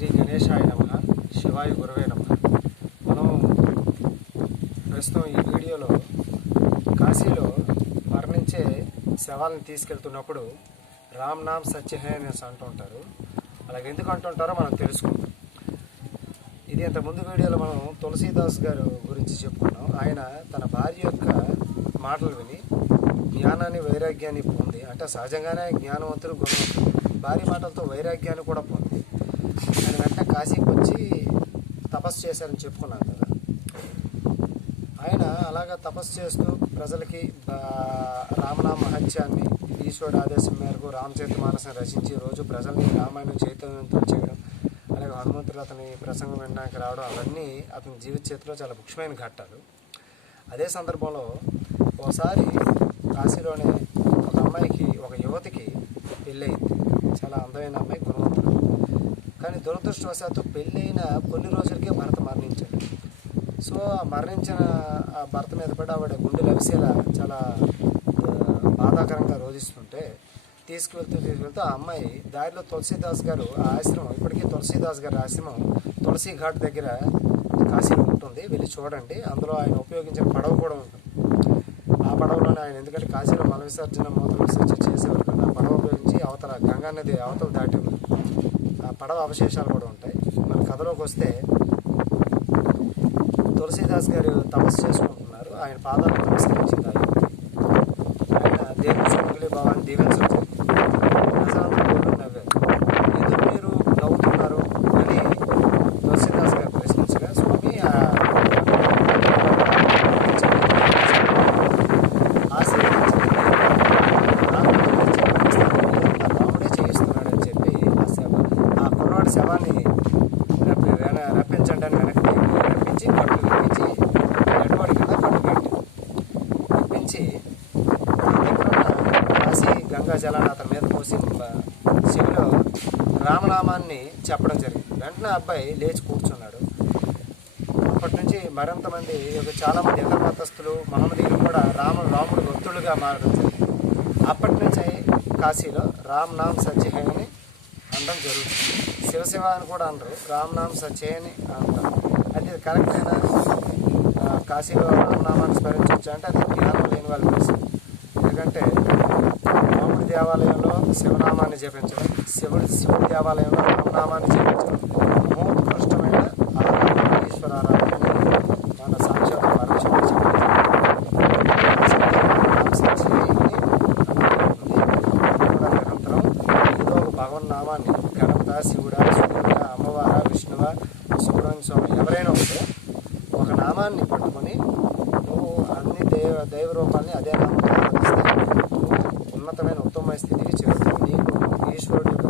శ్రీ గణేశాయ నమః, శివాయ గురవే నమః. మనం ప్రస్తుతం ఈ వీడియోలో కాశీలో మరణించే శవాలను తీసుకెళ్తున్నప్పుడు రామ్ నామ్ సత్య హై అనేసి అంటుంటారు. అలాగే ఎందుకు అంటుంటారో మనం తెలుసుకుందాం. ఇది ఇంతకుముందు వీడియోలో మనం తులసీదాస్ గారు గురించి చెప్పుకున్నాం. ఆయన తన భార్య యొక్క మాటలు విని జ్ఞానాన్ని వైరాగ్యాన్ని పొంది, అంటే సహజంగానే జ్ఞానవంతుడు గుణవంతుడు, భార్య మాటలతో వైరాగ్యాన్ని కూడా పొంది ఆయన వెంటనే కాశీకి వచ్చి తపస్సు చేశారని చెప్పుకున్నాను కదా. ఆయన అలాగా తపస్సు చేస్తూ ప్రజలకి రామనామ మహత్యాన్ని ఈశ్వరుడు ఆదేశం మేరకు రామచరితమానసం రచించి రోజు ప్రజల్ని రామాయణం చైతన్యంతో చేయడం, అలాగే హనుమంతుడు అతని ప్రసంగం వినడానికి రావడం, అవన్నీ అతని జీవిత చేతిలో చాలా ముఖ్యమైన ఘట్టాలు. అదే సందర్భంలో ఒకసారి కాశీలోనే ఒక అమ్మాయికి, ఒక యువతికి పెళ్ళయింది. చాలా అందమైన అమ్మాయి, గుణవంతుడు. కానీ దురదృష్టవశాత్తు పెళ్ళైన కొన్ని రోజులకే భర్త మరణించాడు. సో ఆ మరణించిన ఆ భర్త మీద పడి ఆవిడ గుండెలు అవిసేలా చాలా బాధాకరంగా రోధిస్తుంటే తీసుకువెళ్తూ ఆ అమ్మాయి దారిలో తులసీదాస్ గారు ఆ ఆశ్రమం, ఇప్పటికీ తులసీదాస్ గారి ఆశ్రమం తులసి ఘాట్ దగ్గర కాశీలో ఉంటుంది, వెళ్ళి చూడండి. అందులో ఆయన ఉపయోగించిన పడవ కూడా ఉంటుంది. ఆ పడవలోనే ఆయన, ఎందుకంటే కాశీలో మల విసర్జన, మూత్ర విసర్జన చేసేవారు కదా, ఆ పడవ ఉపయోగించి అవతల గంగా నది అవతల దాటేవారు. ఆ పడవ అవశేషాలు కూడా ఉంటాయి. మన కథలోకి వస్తే తులసీదాస్ గారు తపస్సు చేసుకుంటున్నారు. ఆయన పాదాలను నమస్కరించింది ఆయన దేవుని సుమంగళి భావాన్ని దీవించడం జరిగింది. ప్రజలందరూ నవ్వారు. ఎందుకు మీరు నవ్వుతున్నారు అని తులసీదాస్ గారు ప్రశ్నించగా, స్వామి రాముడే చేయిస్తున్నాడని చెప్పి ఆ కుర్రాడు శవాన్ని రప్పించండి అని వెనక్కి రప్పించి కట్టు విప్పించి ఎటువంటి కింద కట్టు పెట్టి రప్పించి కాశీ గంగా జలాన్ని అతని మీద పోసి శివులో రామనామాన్ని చెప్పడం జరిగింది. వెంటనే అబ్బాయి లేచి కూర్చున్నాడు. అప్పటి నుంచి మరింతమంది చాలామంది ఇతర మతస్థులు, మహమ్మదీయులు కూడా రాముడు భక్తులుగా మారడం జరిగింది. అప్పటి నుంచి కాశీలో రామ్ నామ్ సత్య హై అని అనడం జరుగుతుంది. శివశివ అని కూడా అనరు, రామ్ నామ్ సత్య హై అని అంటారు. అది కరెక్టేనా? కాశీలో రామనామాన్ని స్మరించవచ్చు అంటే అది జ్ఞానం లేని వాళ్ళ ప్రశ్న. ఎందుకంటే రాముడి దేవాలయంలో శివనామాన్ని జపించడం, శివుడి దేవాలయంలో రామనామాన్ని జపించడం మహోత్కృష్టమైన ఆరాధన, ఈశ్వరారాధన మన సాక్షాత్ పరమశివుడు చెప్పడం. నిరంతరం ఏదో ఒక భగవన్నామాన్ని, గణపత, శివుడా, సూర్యుడ, అమ్మవార, విష్ణువ, సుబ్రహ్మణ్య స్వామి ఎవరైనా ఉంటే ఒక నామాన్ని పట్టుకొని నువ్వు అన్ని దైవ రూపాన్ని అదే నామంతో ఆరాధిస్తే నువ్వు ఉన్నతమైన ఉత్తమమైన స్థితికి చేరుతావు. నీకు ఈశ్వరుడు యొక్క